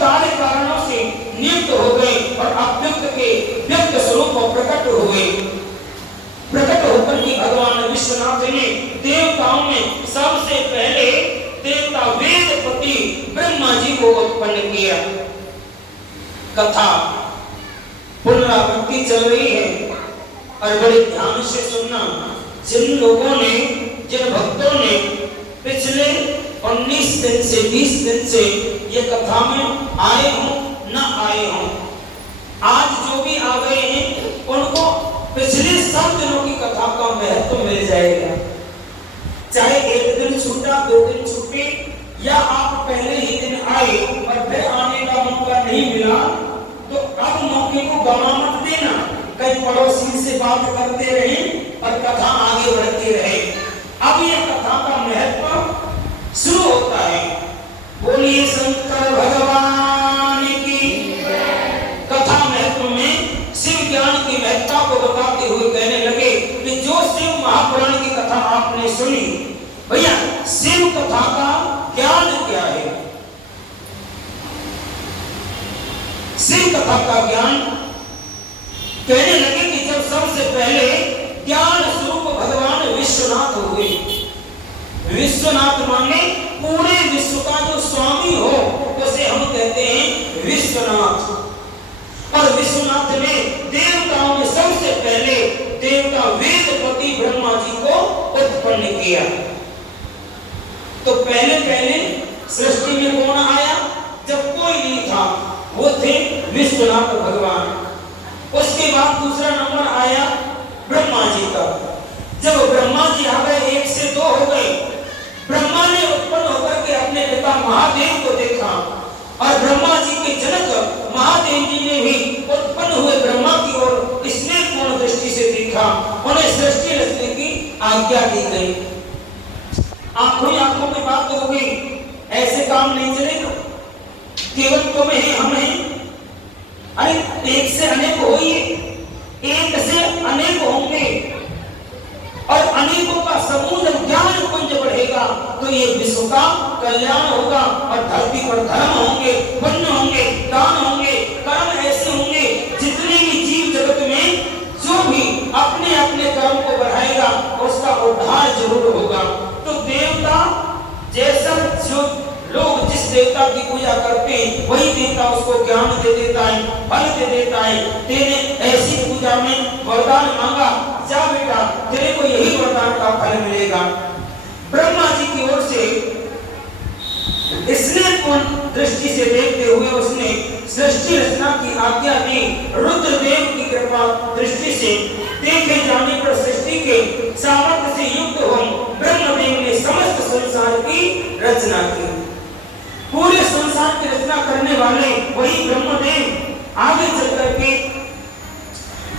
कार्य कारणों से नियुक्त हो गए और अव्यक्त के व्यक्त स्वरूप प्रकट हुए। प्रकट होकर के भगवान विश्वनाथ ने देवताओं में सबसे पहले देवता वेदपति ब्रह्मा जी को उत्पन्न किया। कथा पुनरावृत्ति चल रही है और बड़े ध्यान से सुनना। जिन लोगों ने, जिन भक्तों ने पिछले 19 दिन से 20 दिन से ये कथा में आए हों न आए हों, आज जो भी आ गए हैं उनको पिछले सब दिनों की कथा का महत्व मिल जाएगा। चाहे एक दिन छूटा, 2 दिन छूटे, या आप पहले ही दिन आए और फिर आने का मौका नहीं मिला, तो अब मौके को गवा मत देना। कई पड़ोसी से बात करते रहे और कथा आगे बढ़ती रहे। अब ये कथा का महत्व शुरू होता है। बोलिए शंकर भगवान की। कथा महत्व में शिव ज्ञान की महत्ता को बताते हुए कहने लगे कि जो शिव महापुराण की कथा आपने सुनी, भैया शिव कथा का ज्ञान क्या है? शिव कथा का ज्ञान कहने लगे कि जब सबसे पहले ज्ञान स्वरूप भगवान विश्वनाथ हुए। विश्वनाथ माने पूरे विश्व का जो स्वामी हो, उसे हम कहते हैं विश्वनाथ। और विश्वनाथ ने देवताओं में सबसे पहले देवता वेदपति ब्रह्मा जी को उत्पन्न किया। तो पहले पहले सृष्टि में कौन आया? जब कोई नहीं था, वो थे विश्वनाथ भगवान। उसके बाद दूसरा नंबर आया ब्रह्मा जी का। जब ब्रह्मा जी आ गए, 1 से 2 हो गए, ब्रह्मा ने उत्पन्न होकर के अपने पिता महादेव को देखा और ब्रह्मा जी के जनक महादेव जी ने भी उत्पन्न हुए ब्रह्मा की ओर स्नेहपूर्ण दृष्टि से देखा। उन्हें सृष्टि रचने की आज्ञा दी गई। आंखों ही आंखों में बात हो गई, ऐसे काम नहीं चलेगा। केवल तुम ही हम हैं। अरे एक से अनेक होइए, एक से अनेक होंगे और अनेकों का समूह जब ज्ञान पुंज बढ़ेगा तो ये विश्व का कल्याण होगा और धरती पर धर्म होंगे, पुण्य होंगे, दान होंगे, कर्म ऐसे होंगे। जितने भी जीव जगत में जो भी अपने अपने कर्म को बढ़ाएगा उसका उद्धार जरूर होगा। तो देवता जैसा जो लोग जिस देवता की पूजा करते हैं वही देवता उसको ज्ञान दे देता है, फल दे देता है। तेने ऐसी पूजा में वरदान मांगा, जा बेटा तेरे को यही वरदान का फल मिलेगा। ब्रह्मा जी की ओर से स्नेहपूर्ण दृष्टि से देखते हुए उसने सृष्टि रचना की आज्ञा दी। रुद्रदेव की कृपा दृष्टि से देखे जाने पर सृष्टि के सामर्थ्य से युक्त हो ब्रह्मदेव ने समस्त संसार की रचना की। पूरे संसार की रचना करने वाले वही ब्रह्मदेव आगे चल करके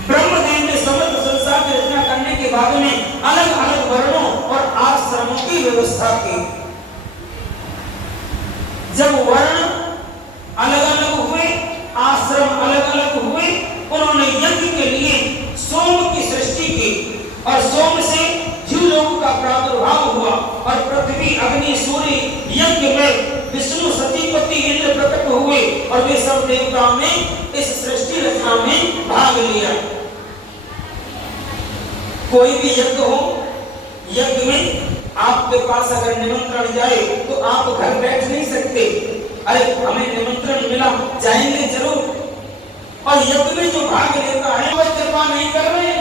ब्रह्मदेव ने समस्त संसार की रचना करने के बाद में अलग अलग वर्णों और आश्रमों की व्यवस्था की। जब वर्ण अलग अलग हुए, आश्रम अलग अलग हुए, उन्होंने यज्ञ के लिए सोम की सृष्टि की और सोम से जीवलोक का प्रादुर्भाव हुआ और पृथ्वी, अग्नि, सूर्य यज्ञ में विष्णु, सतीपति, इंद्र प्रकट हुए और वे सब देवताओं ने इस सृष्टि रचना में भाग लिया। कोई भी यज्ञ हो, यज्ञ में आपके पास अगर निमंत्रण जाए तो आप घर बैठ नहीं सकते। अरे हमें निमंत्रण मिला, जाएंगे जरूर। और यज्ञ में जो भाग लेता है वह कृपा नहीं कर रहे।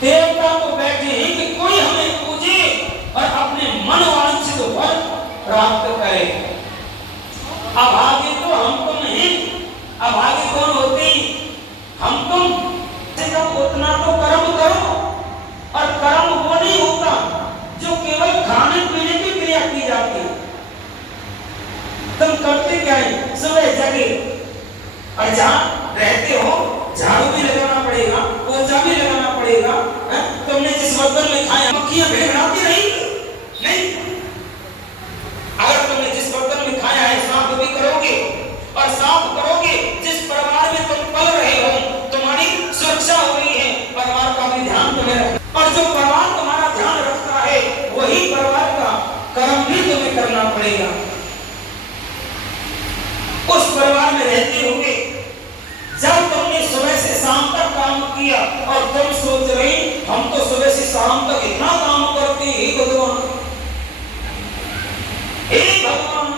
देवता तो बैठे हैं कि कोई हमें पूजे और अपने मन वांछित फल प्राप्त करे। अभागे तो हम तुम हैं। अभागे कौन होते? हम तुम। उतना तो कर्म करो, और कर्म वो नहीं होता जो केवल खाने पीने की क्रिया की जाती है। तुम करते क्या है? सुबह जगे और जहाँ रहते हो झाड़ू भी लगाना पड़ेगा, पोछा भी लगाना पड़ेगा। तुमने जिस बर्तन में खाया मक्खियां भेड़ाती रहेंगी? नहीं। अगर तुमने जिस बर्तन में खाया है साफ भी करोगे और साफ करोगे। जिस परिवार में तुम पल रहे हो तुम्हारी सुरक्षा हो रही है, परिवार का भी ध्यान तुम्हें रखना। और जो परिवार तुम्हारा ध्यान रखता है वही परिवार का कर्म भी तुम्हें करना पड़ेगा। और तुम सोच रही हम तो सुबह से शाम तक इतना काम करते हैं, हे भगवान, हे भगवान,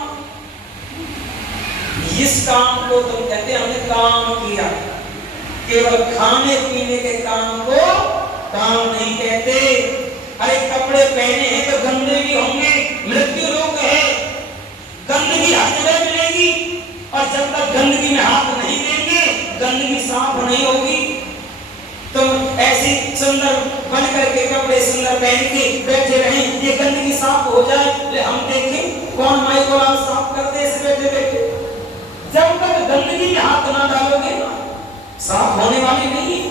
इस काम को तुम कहते हमने काम किया। केवल खाने पीने के काम को काम नहीं कहते। अरे कपड़े पहने हैं तो गंदे भी होंगे, मृत्यु रोग है, गंदगी हर जगह मिलेगी, और जब तक गंदगी में हाथ नहीं देंगे गंदगी साफ नहीं होगी। तुम ऐसी सुंदर बन करके कपड़े सुंदर पहन के बैठे रहें, ये गंदगी साफ हो जाए, ले हम देखें कौन माई को साफ करते ऐसे बैठे बैठे। जब तक गंदगी में हाथ ना डालोगे साफ होने वाली नहीं है।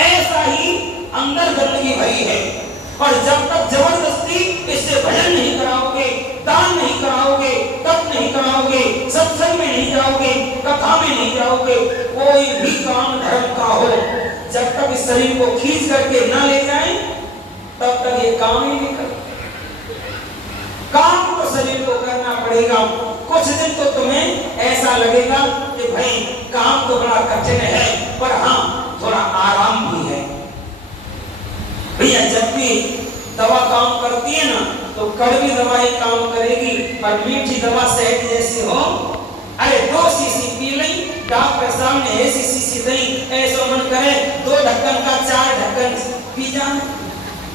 ऐसा ही अंदर गंदगी भरी है, और जब तक जबरदस्ती इससे भजन नहीं कराओगे, दान नहीं कराओगे, तप नहीं कराओगे, सत्संग में नहीं जाओगे, कथा में नहीं जाओगे, कोई भी काम धर्म का हो, जब तक इस शरीर को खींच करके ना ले जाए तब तक ये काम ही नहीं करते। काम तो शरीर को करना पड़ेगा। कुछ दिन तो तुम्हें ऐसा लगेगा कि भाई काम तो बड़ा कठिन है, पर हाँ थोड़ा आराम भी है। भैया जब भी दवा काम करती है ना तो कड़वी दवाई काम करेगी, पर मीठी दवा शहद जैसी हो। अरे 2 शीशी पी ली, डॉक्टर सामने ऐसी शीशी दी, ऐसा मन करे 2 ढक्कन का 4 ढक्कन पी जाए,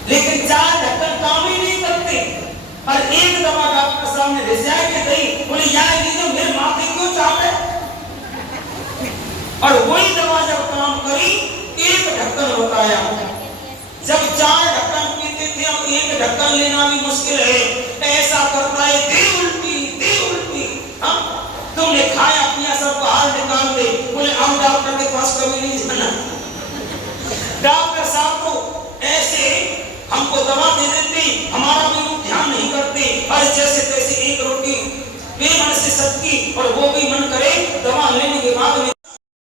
लेकिन 4 ढक्कन काम ही नहीं करते। और एक दवा डॉक्टर सामने रिसाई के दी, बोले यार ये तो मेरे माथे क्यों चाहते, और वही दवा जब काम करी 1 ढक्कन बताया। जब 4 ढक्कन पीते थे अब 1 ढक्कन लेना भी मुश्किल है, ऐसा करता है दे उल्टी। हाँ तुमने खाया पिया सब बाहर निकाल दे, बोले अब डॉक्टर के पास कभी नहीं जाना। डॉक्टर साहब तो ऐसे हमको दवा दे देते, हमारा भी ध्यान नहीं करते, और जैसे तैसे 1 रोटी बेमन से सबकी, और वो भी मन करे दवा लेने के बाद में